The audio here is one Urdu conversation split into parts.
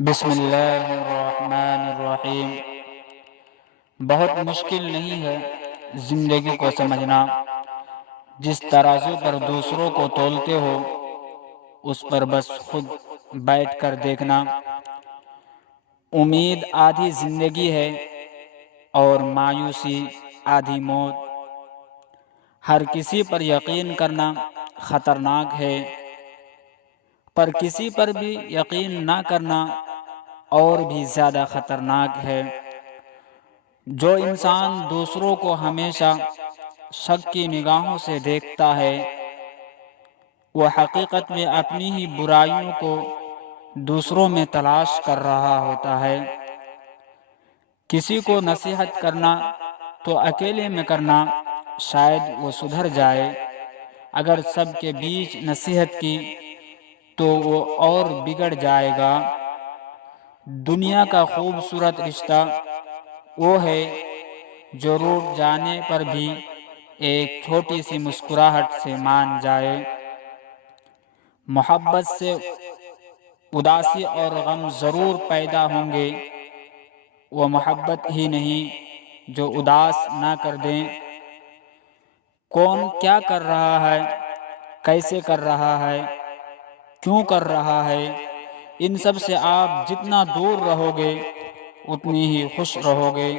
بسم اللہ الرحمن الرحیم۔ بہت مشکل نہیں ہے زندگی کو سمجھنا، جس ترازو پر دوسروں کو تولتے ہو اس پر بس خود بیٹھ کر دیکھنا۔ امید آدھی زندگی ہے اور مایوسی آدھی موت۔ ہر کسی پر یقین کرنا خطرناک ہے، پر کسی پر بھی یقین نہ کرنا اور بھی زیادہ خطرناک ہے۔ جو انسان دوسروں کو ہمیشہ شک کی نگاہوں سے دیکھتا ہے وہ حقیقت میں اپنی ہی برائیوں کو دوسروں میں تلاش کر رہا ہوتا ہے۔ کسی کو نصیحت کرنا تو اکیلے میں کرنا، شاید وہ سدھر جائے۔ اگر سب کے بیچ نصیحت کی تو وہ اور بگڑ جائے گا۔ دنیا کا خوبصورت رشتہ وہ ہے جو ٹوٹ جانے پر بھی ایک چھوٹی سی مسکراہٹ سے مان جائے۔ محبت سے اداسی اور غم ضرور پیدا ہوں گے، وہ محبت ہی نہیں جو اداس نہ کر دیں۔ کون کیا کر رہا ہے، کیسے کر رہا ہے، کیوں کر رہا ہے، ان سب سے آپ جتنا دور رہو گے اتنی ہی خوش رہو گے۔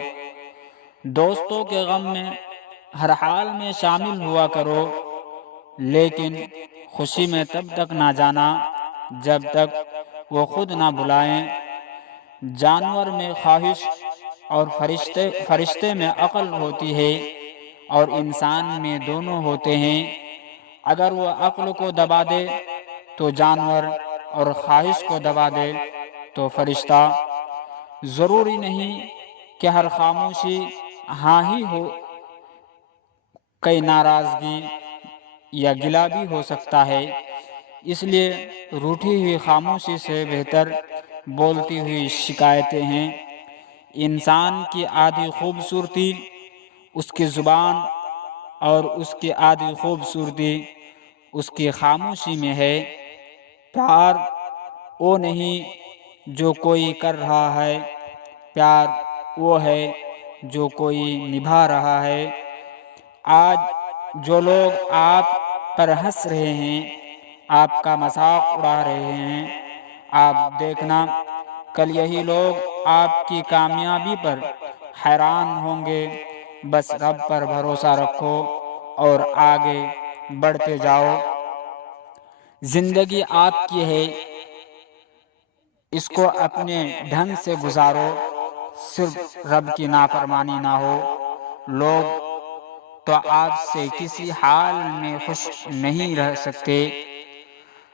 دوستوں کے غم میں ہر حال میں شامل ہوا کرو، لیکن خوشی میں تب تک نہ جانا جب تک وہ خود نہ بلائیں۔ جانور میں خواہش اور فرشتے میں عقل ہوتی ہے، اور انسان میں دونوں ہوتے ہیں۔ اگر وہ عقل کو دبا دے تو جانور، اور خواہش کو دبا دے تو فرشتہ۔ ضروری نہیں کہ ہر خاموشی ہاں ہی ہو، کئی ناراضگی یا گلہ بھی ہو سکتا ہے۔ اس لیے روٹھی ہوئی خاموشی سے بہتر بولتی ہوئی شکایتیں ہیں۔ انسان کی آدھی خوبصورتی اس کی زبان اور اس کی آدھی خوبصورتی اس کی خاموشی میں ہے۔ پیار وہ نہیں جو کوئی کر رہا ہے، پیار وہ ہے جو کوئی نبھا رہا ہے۔ آج جو لوگ آپ پر ہنس رہے ہیں، آپ کا مذاق اڑا رہے ہیں، آپ دیکھنا کل یہی لوگ آپ کی کامیابی پر حیران ہوں گے۔ بس رب پر بھروسہ رکھو اور آگے بڑھتے جاؤ۔ زندگی آپ کی ہے، اس کو اپنے ڈھنگ سے گزارو، صرف رب کی نافرمانی نہ ہو۔ لوگ تو آپ سے کسی حال میں خوش نہیں رہ سکتے۔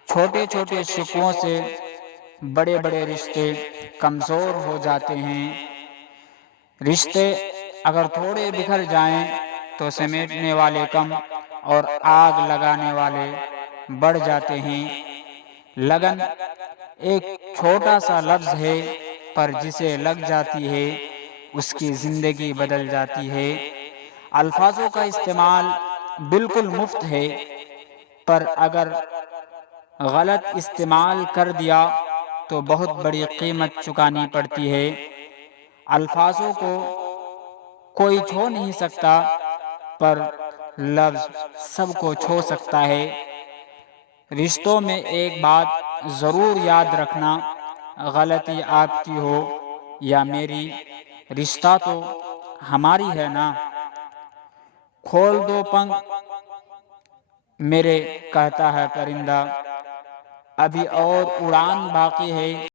چھوٹے چھوٹے شکووں سے بڑے بڑے رشتے کمزور ہو جاتے ہیں۔ رشتے اگر تھوڑے بکھر جائیں تو سمیٹنے والے کم اور آگ لگانے والے بڑھ جاتے ہیں۔ لگن ایک چھوٹا سا لفظ ہے، پر جسے لگ جاتی ہے اس کی زندگی بدل جاتی ہے۔ الفاظوں کا استعمال بالکل مفت ہے، پر اگر غلط استعمال کر دیا تو بہت بڑی قیمت چکانی پڑتی ہے۔ الفاظوں کو کوئی چھو نہیں سکتا، پر لفظ سب کو چھو سکتا ہے۔ رشتوں میں ایک بات ضرور یاد رکھنا، غلطی آپ کی ہو یا میری، رشتہ تو ہماری ہے نا۔ کھول دو پنکھ میرے کہتا ہے پرندہ، ابھی اور اڑان باقی ہے۔